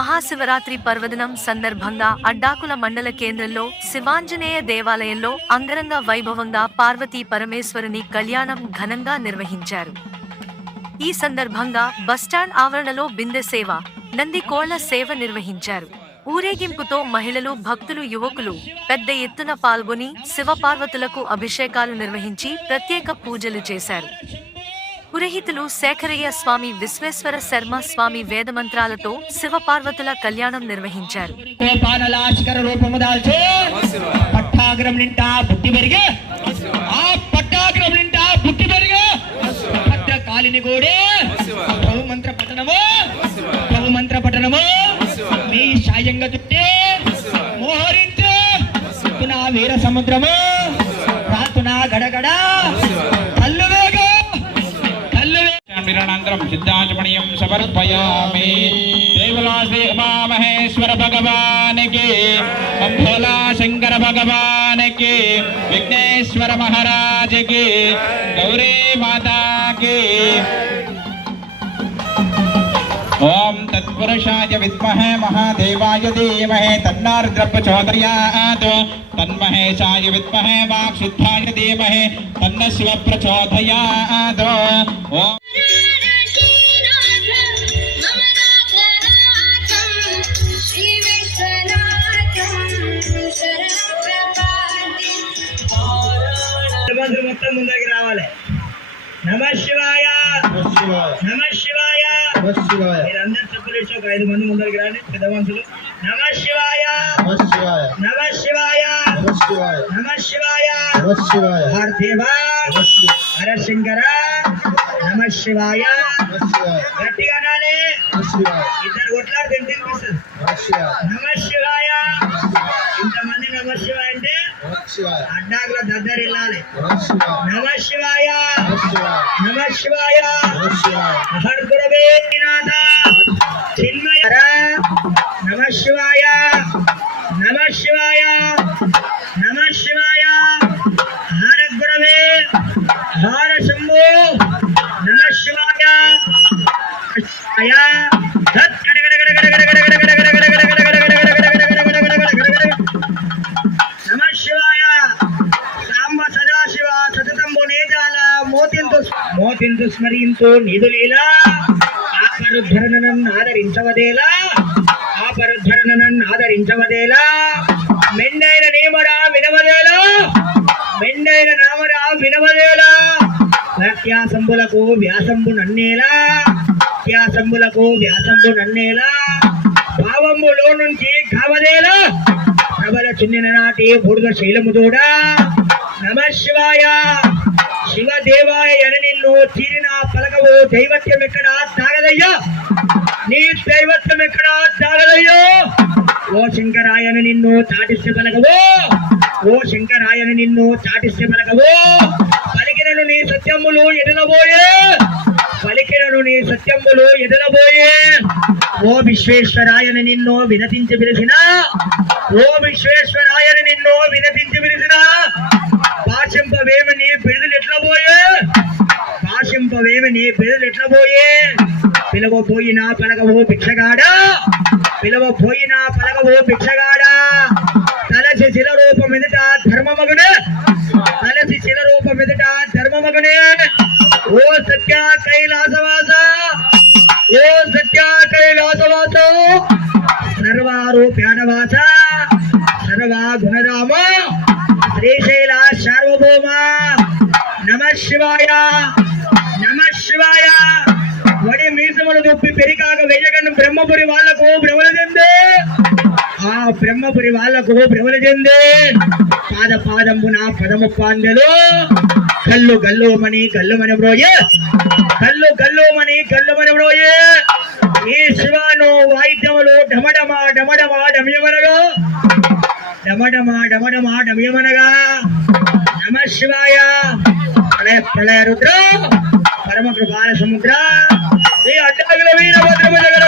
మహాశివరాత్రి పర్వదినం సందర్భంగా అడ్డాకుల మండల కేంద్రంలో శివాంజనేయ దేవాలయంలో అంగరంగ వైభవంగా పార్వతీ పరమేశ్వరుని కళ్యాణం ఘనంగా నిర్వహించారు. ఈ సందర్భంగా బస్టాండ్ ఆవరణలో బిందె సేవ నందికోళ్ళ సేవ నిర్వహించారు. ఊరేగింపుతో మహిళలు భక్తులు యువకులు పెద్ద ఎత్తున పాల్గొని శివపార్వతులకు అభిషేకాలు నిర్వహించి ప్రత్యేక పూజలు చేశారు. పురహితులు శేఖరయ్య స్వామి విశ్వేశ్వర శర్మ స్వామి వేద మంత్రాలతో శివ పార్వతుల కళ్యాణం నిర్వహించారు మంత్ర మోహరించు నా వీర సముద్రము రాతునా గడగడా शरणंद्रम सिद्धाचमणीयं समर्पयामि देवलासे उमामहेश्वर भगवान् के भोला शंकर भगवान के विघ्नेश्वर महाराज के गौरी माता के ओम तत्पुरुषाय विद्महे महादेवाय धीमहे तन्नार्द्रप्रचोदयात् तन्महेशाय विद्महे वाक्शुद्धाय धीमहे तन्न शिवप्रचोदयात् ओम నమ శివాయ నమ శివాయ మీరు అందరు చెప్పులు ఇచ్చి ఒక ఐదు మంది ముందరికి రాండి పెద్ద మనుషులు నమ శివాయ నమ శివాయ నమ శివాయ హర దేవా హర శంకర నమ శివాయ గట్టిగా నానే ఇద్దరు కొట్లాడితే ఎంత వినిపిస్తుంది నమ శివాయ ఇంతమంది నమ శివాయ అంటే అడ్డాకుల దద్దరు వెళ్ళాలి నమ శివాయ నమ శివాయ హర గురవే నాథ చిన్మయ నమ శివాయ నమ శివాయ నమ శివాయ హర గురవే హర శంభో నమ శివాయ శివాయ బిందు స్మరింతు నిధులీలా. ఆపరుద్ధరణను ఆదరించవదేలా. ఆపరుద్ధరణను ఆదరించవదేలా. మెండైన నేమరా వినవదేలా. మెండైన నామరా వినవదేలా. వ్యాసంబులకు వ్యాసంబు నన్నేలా. వ్యాసంబులకు వ్యాసంబు నన్నేలా. భావంబులో నుంచి కావదేలా. ప్రబల చిన్న నాటి బుడుగ శైలము తోడా నమ శివాయ. శివదేవాయ ఎన నిన్ను తీరిన పలకవు దైవత్యం ఎక్కడ సాగదయ్యా? నీ దైవత్యం ఎక్కడ సాగదయ్యో? ఓ శంకరాయన నిన్ను చాటిస్తే పలకవు? ఓ శంకరాయన నిన్ను చాటిస్తే పలకవు? పలికినను నీ సత్యములు ఎదులబోయే? పలికినను నీ సత్యములు ఎదులబోయే? ఓ విశ్వేశ్వరాయన నిన్ను వినతించి పిలిచిన? ఓ విశ్వేశ్వరాయన నిన్ను వినతించి పిలిచిన? కాశింపవేమి నీ బిడుదలు ఎట్లా పోయే? కాశింపవేమి నీ బిడుదలు ఎట్లా పోయే? పిలవపోయినా పలగవో పిచ్చగాడా పిలవపోయినా పలగవో పిచ్చగాడా తలసి శిల రూపం ఎదుట ధర్మమగునే? తలసి శిల రూపం ఎదుట ధర్మమగునే? ఓ సత్య కైలాసవాస! ఓ సత్య కైలాసవాస! సర్వారూప్యానవాస సర్వా గుణరామ శ్రీశైల సార్వభౌమ నమ శివాయ. నమ శివాయ. వడి మీసములు దుప్పి పెరికాక వెయ్యకండి బ్రహ్మపురి వాళ్ళకు భ్రమల చెందే ఆ బ్రహ్మపురి వాళ్ళకు భ్రమల చెందే పాద పాదంబున పదము పాందెలు కల్లు గల్లుమని గల్లుమని బ్రోయే. కల్లు గల్లుమని గల్లుమని బ్రోయే. ఈ శివాను వాయిద్యములు డమడమ డమడమ డమయమనగా. డమడమ డమడమ డమయమనగా. శివాయ. ప్రళయ ప్రళయ రుద్ర పరమ కృపాల సముద్ర. ఈ అడ్డాగుల వీరభద్రము జగడ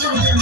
Yeah.